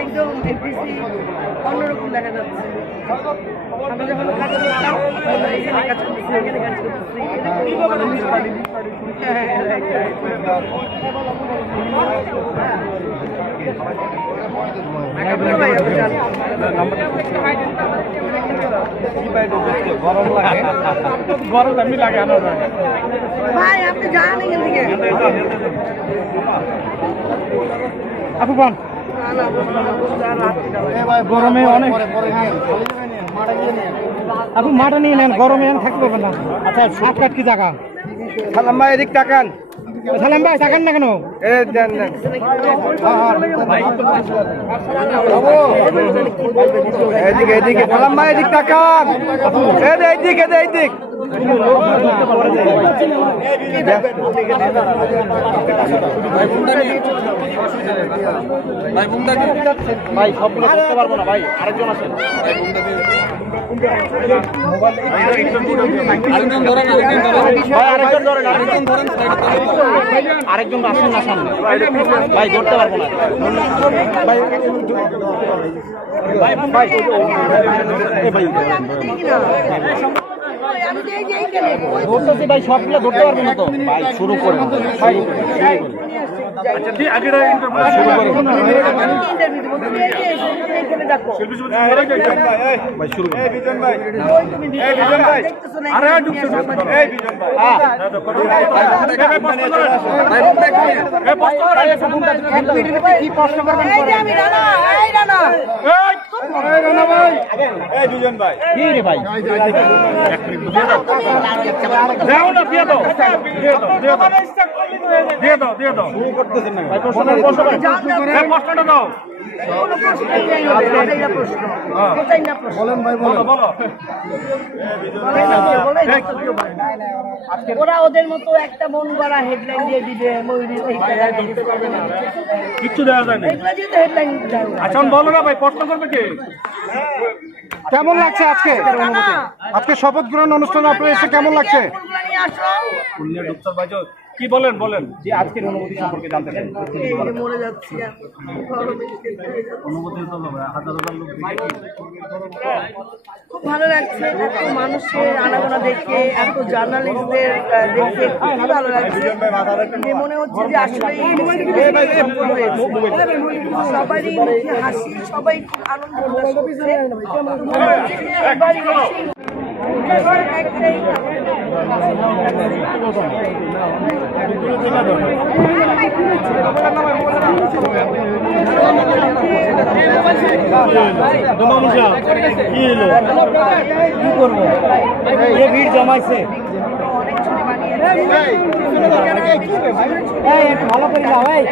একদম অন্যরকম দেখা যাচ্ছে। আমরা যখন কাজ করতাম এখানে কাজ করতেছি, এখানে কাজ করতেছি। গরম এমনি লাগে ভাই আপনি যান এখান থেকে। আপু পান গরমে অনেক আপু মাঠে নিয়ে নেন, গরমে থাকতে পারবেন না। আচ্ছা শর্টকাট কি জায়গা? সালাম ভাই এদিক তাকান। সালাম ভাই তাকান না কেন? এদিকে এদিকে সালাম ভাই এদিক তাকান। এইদিক এইদিক ভাই সবগুলো করতে পারবো না ভাই, আরেকজন আছেন। আরেকজন আসেন না সামনে ভাই, ধরতে পারবো না ভাই। ধরতেছি ভাই, সবগুলো ধরতে পারবো না তো ভাই। শুরু করুন ভাই, ওরা ওদের মতো একটা মন গড়া হেডলাইন দিয়ে দিবে, কিচ্ছু দেওয়া যায় না। আচ্ছা বলো না ভাই, প্রশ্ন করবে কে? কেমন লাগছে আজকে? আজকে শপথ গ্রহণ অনুষ্ঠানে আপনার এসে কেমন লাগছে? কি বলেন বলেন যে আজকের অনুভূতি সম্পর্কে জানতে চাই। মরে যাচ্ছি খুব ভালো লাগছে। এত মানুষের আনাগোনা দেখে, এত জার্নালিস্টদের দেখে খুব ভালো লাগছে। মনে হচ্ছে যে আসলে সবারই হাসি, সবাই খুব আনন্দ কি করবো, ভিড় জমাইছে ভালো করি না ভাই।